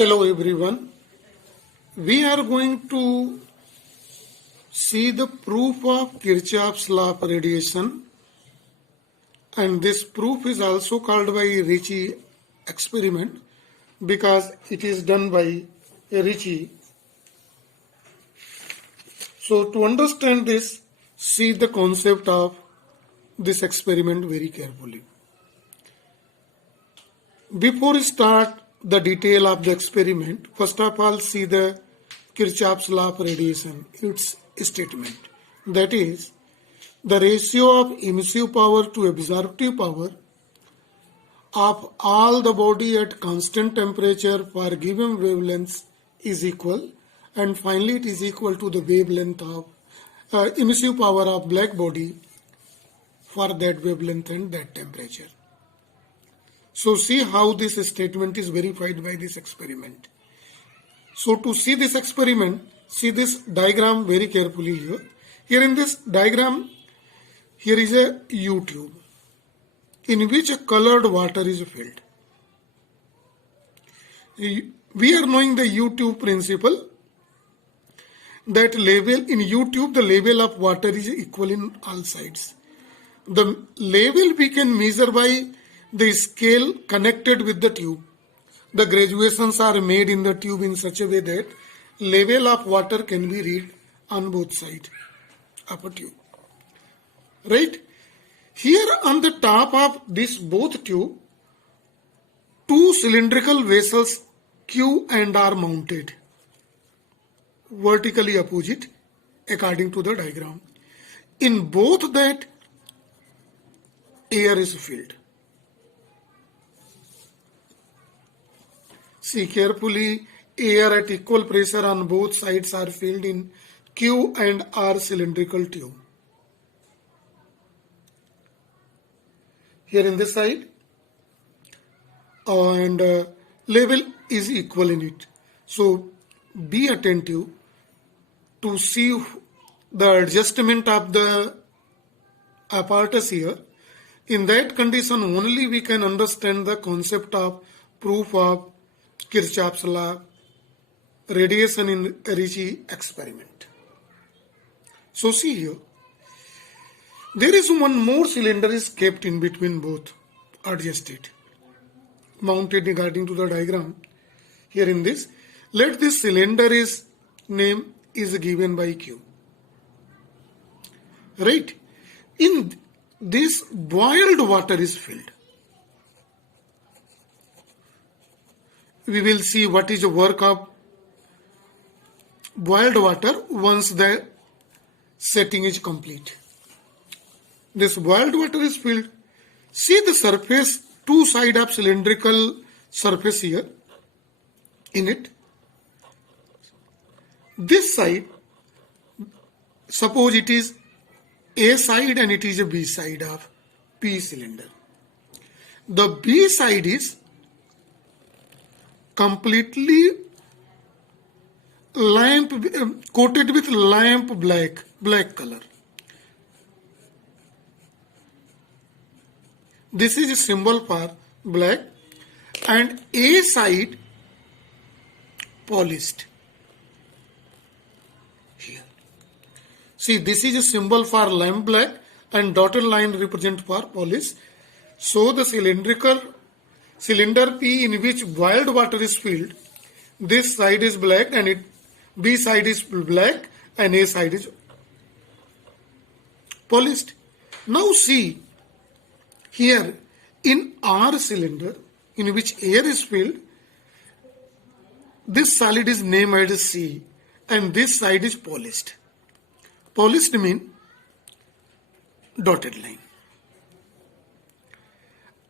Hello everyone. We are going to see the proof of Kirchhoff's law of radiation, and this proof is also called by Ricci experiment because it is done by Ricci. So to understand this, see the concept of this experiment very carefully. Before we start the detail of the experiment, first of all see the Kirchhoff's law of radiation, its statement. That is, the ratio of emissive power to absorptive power of all the body at constant temperature for given wavelengths is equal, and finally it is equal to the wavelength of emissive power of black body for that wavelength and that temperature. So see how this statement is verified by this experiment. So to see this experiment, see this diagram very carefully here. Here in this diagram, here is a U tube in which a colored water is filled. We are knowing the U tube principle, that level in U tube the level of water is equal in all sides. The level we can measure by the scale connected with the tube. The graduations are made in the tube in such a way that level of water can be read on both sides of a tube. Right? Here on the top of this both tube, two cylindrical vessels Q and R mounted vertically opposite according to the diagram. In both that, air is filled. See carefully, air at equal pressure on both sides are filled in Q and R cylindrical tube. Here in this side, and level is equal in it. So be attentive to see the adjustment of the apparatus here. In that condition only we can understand the concept of proof of Kirchhoff's law, radiation in Ricci experiment. So see here, there is one more cylinder is kept in between both, adjusted, mounted according to the diagram. Here in this, let this cylinder is name is given by Q. Right? In this boiled water is filled. We will see what is the work of boiled water once the setting is complete. This boiled water is filled. See the surface, two sides of cylindrical surface here in it. This side, suppose it is A side and it is a B side of P cylinder. The B side is completely coated with lamp black color. This is a symbol for black, and A side polished. Here. See, this is a symbol for lamp black and dotted line represent for polish. So the cylinder P in which boiled water is filled, this side is black and B side is black and A side is polished. Now see, here in R cylinder in which air is filled, this solid is named as C and this side is polished. Polished means dotted line.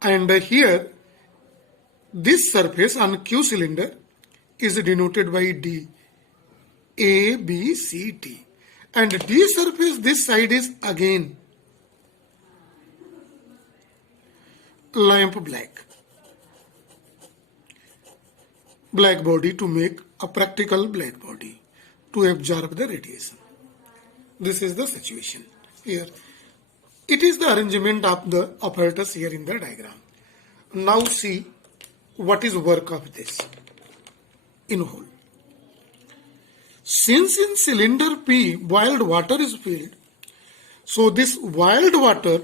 And here this surface on Q cylinder is denoted by D, A, B, C, D. And D surface, this side is again lamp black body to make a practical black body to absorb the radiation. This is the situation here. It is the arrangement of the apparatus here in the diagram. Now see what is work of this. in hole. Since in cylinder P boiled water is filled, so this boiled water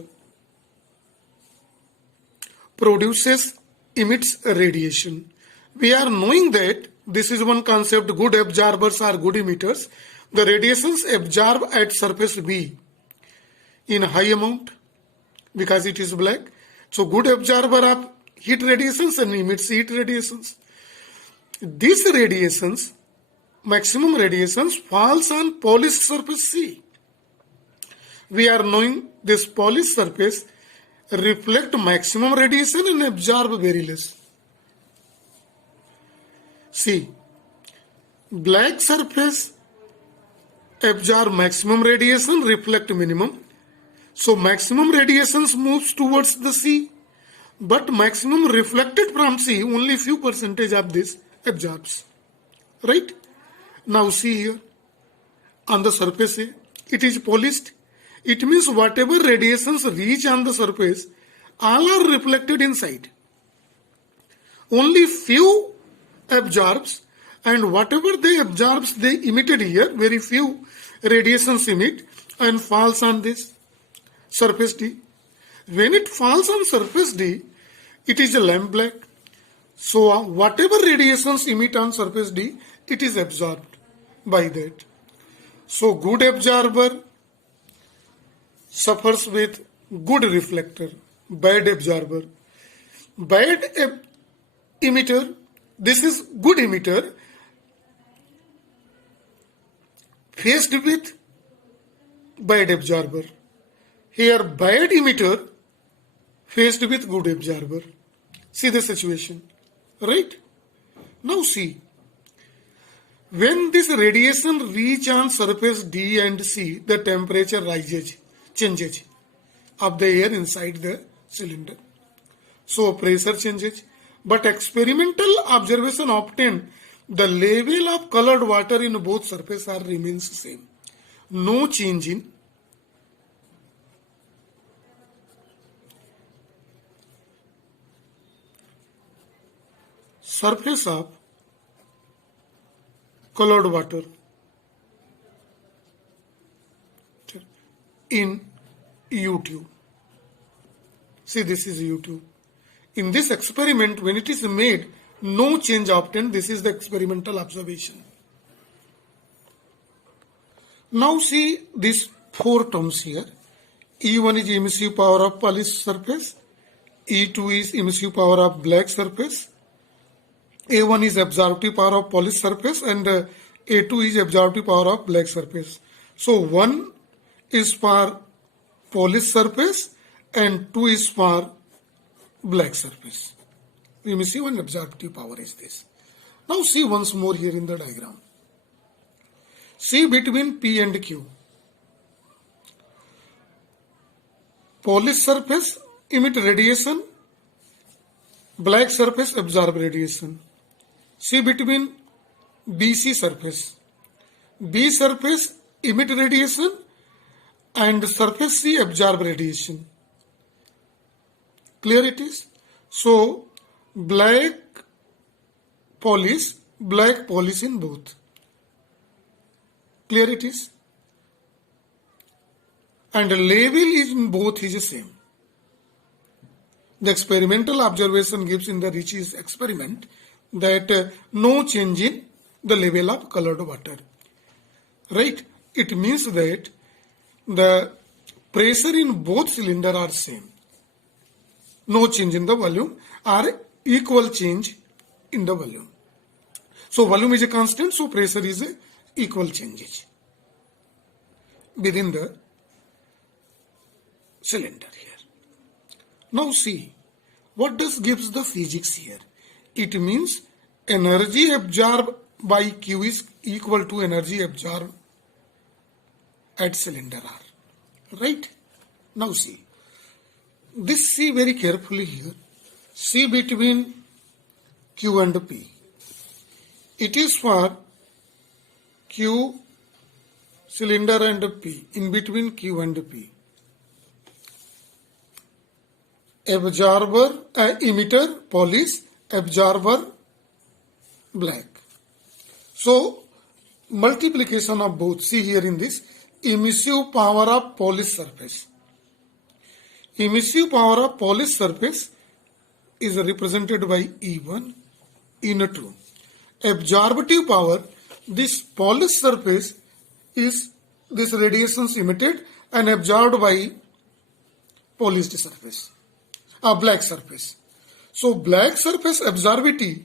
emits radiation. We are knowing that this is one concept, good absorbers are good emitters. The radiations absorb at surface B in high amount because it is black. So good absorber of heat radiations and emits heat radiations. These radiations, maximum radiations, falls on polished surface C. We are knowing this polished surface reflect maximum radiation and absorb very less. See, black surface absorb maximum radiation, reflect minimum. So maximum radiations moves towards the C, but maximum reflected from C, only few percentage of this absorbs. Right? Now see here, on the surface A, it is polished. It means whatever radiations reach on the surface, all are reflected inside. Only few absorbs, and whatever they absorbs, they emitted here. Very few radiations emit and falls on this surface D. When it falls on surface D, it is a lamp black. So whatever radiations emit on surface D, it is absorbed by that. So good absorber suffers with good reflector, bad absorber. Bad emitter, this is good emitter faced with bad absorber. Here bad emitter faced with good absorber. See the situation, right? Now see, when this radiation reach on surface D and C, the temperature changes of the air inside the cylinder. So pressure changes. But experimental observation obtained the level of colored water in both surfaces remains same. No change in surface of colored water in U tube. See, this is U tube. In this experiment, when it is made, no change obtained. This is the experimental observation. Now see these four terms here. E1 is emissive power of polished surface. E2 is emissive power of black surface. A1 is absorptive power of polished surface, and A2 is absorptive power of black surface. So 1 is for polished surface and 2 is for black surface. Emissive and absorptive power is this. Now see once more here in the diagram. See between P and Q. Polished surface emit radiation, black surface absorb radiation. See between BC surface. B surface emit radiation and surface C absorb radiation. Clear it is? So black polish in both. Clear it is? And the level is in both is the same. The experimental observation gives in the Ricci's experiment that no change in the level of colored water. Right? It means that the pressure in both cylinders are same. No change in the volume or equal change in the volume. So volume is a constant, so pressure is a equal changes within the cylinder here. Now see, what does gives the physics here? It means energy absorbed by Q is equal to energy absorbed at cylinder R. Right? Now see, this see very carefully here. See between Q and P. It is for Q cylinder and P, in between Q and P. Absorber, emitter, polish, absorber, black. So multiplication of both. See here in this emissive power of polished surface. Emissive power of polished surface is represented by E1 in2. Absorptive power, this polished surface is this radiations emitted and absorbed by polished surface, a black surface. So black surface absorptivity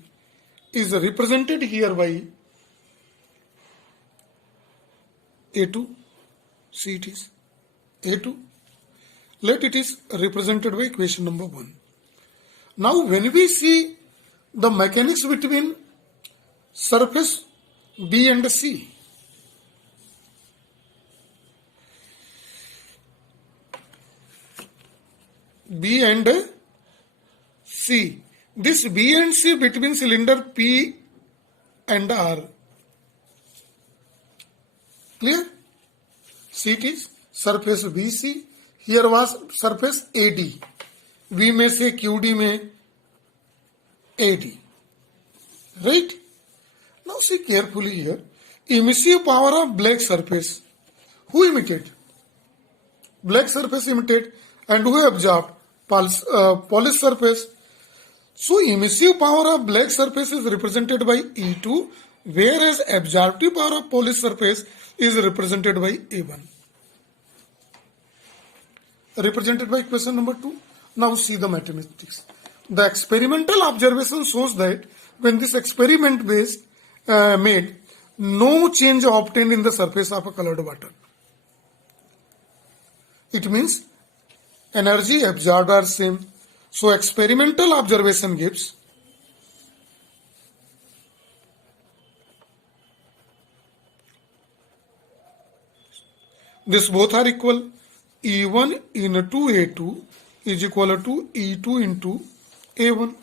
is represented here by A2. See it is A2. Let it is represented by equation number 1. Now when we see the mechanics between surface B and C, B and C, this B and C between cylinder P and R, clear? See it is surface BC, here was surface AD, V में से QD में AD, right? Now see carefully here, emissive power of black surface, who emitted? Black surface emitted, and who absorbed? Polished surface. So emissive power of black surface is represented by E2, whereas absorptive power of polished surface is represented by A1. Represented by question number 2. Now see the mathematics. The experimental observation shows that when this experiment based made, no change obtained in the surface of a colored water. It means energy absorbed are same. So experimental observation gives this both are equal. E1 into A2 is equal to E2 into A1.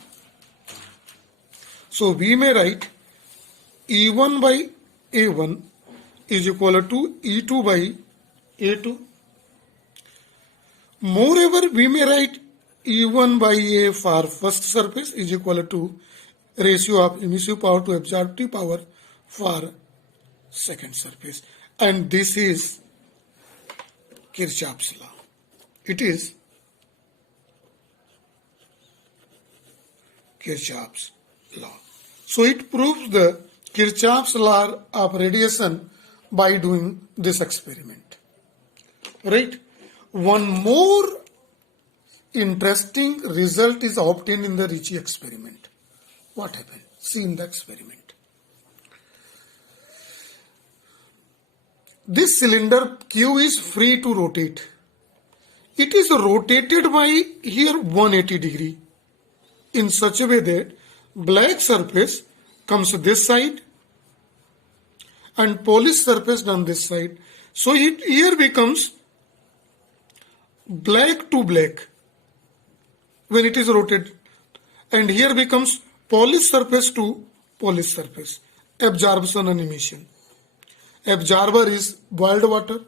So we may write E1 by A1 is equal to E2 by A2. Moreover, we may write E1 by A for first surface is equal to ratio of emissive power to absorptive power for second surface. And this is Kirchhoff's law. It is Kirchhoff's law. So it proves the Kirchhoff's law of radiation by doing this experiment. Right? One more interesting result is obtained in the Ricci experiment. What happened? See in the experiment. This cylinder Q is free to rotate. It is rotated by here 180 degree in such a way that black surface comes this side and polished surface on this side. So it here becomes black to black when it is rotated, and here becomes polished surface to polished surface. Absorption and emission. Absorber is boiled water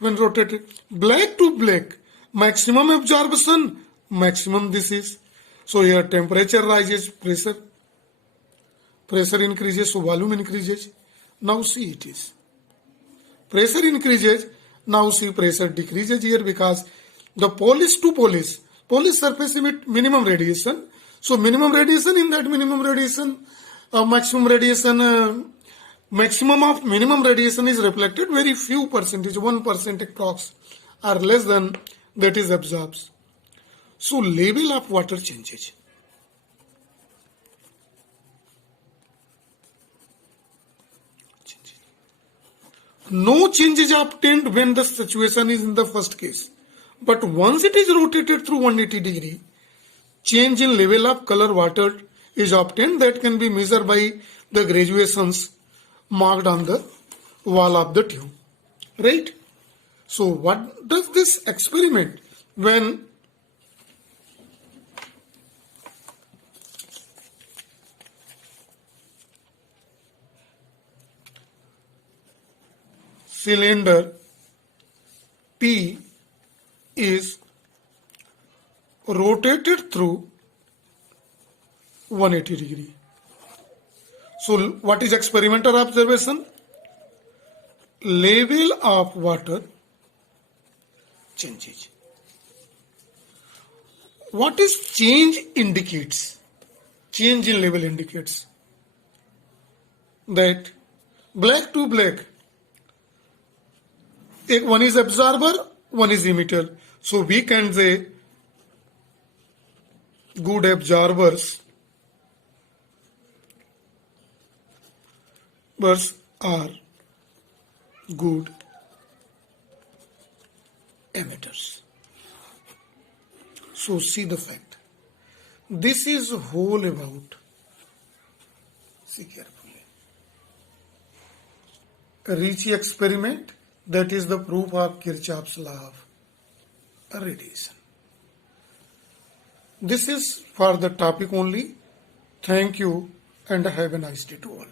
when rotated. Black to black, maximum absorption, maximum this is. So here temperature rises, pressure increases, so volume increases. Now see it is. Pressure increases, now see pressure decreases here because the polished to polished surface emit minimum radiation. So minimum radiation, in that minimum radiation, maximum of minimum radiation is reflected, very few percentage, 1% approx or less than that is absorbed. So level of water changes. No change is obtained when the situation is in the first case. But once it is rotated through 180 degree, change in level of color water is obtained that can be measured by the graduations marked on the wall of the tube. Right? So what does this experiment when cylinder P is rotated through 180 degree. So what is experimental observation? Level of water changes. What is change indicates? Change in level indicates that black to black, one is absorber, one is emitter. So we can say good absorbers are good emitters. So see the fact. This is whole about. See carefully. Ricci experiment, that is the proof of Kirchhoff's law of radiation. This is for the topic only. Thank you and have a nice day to all.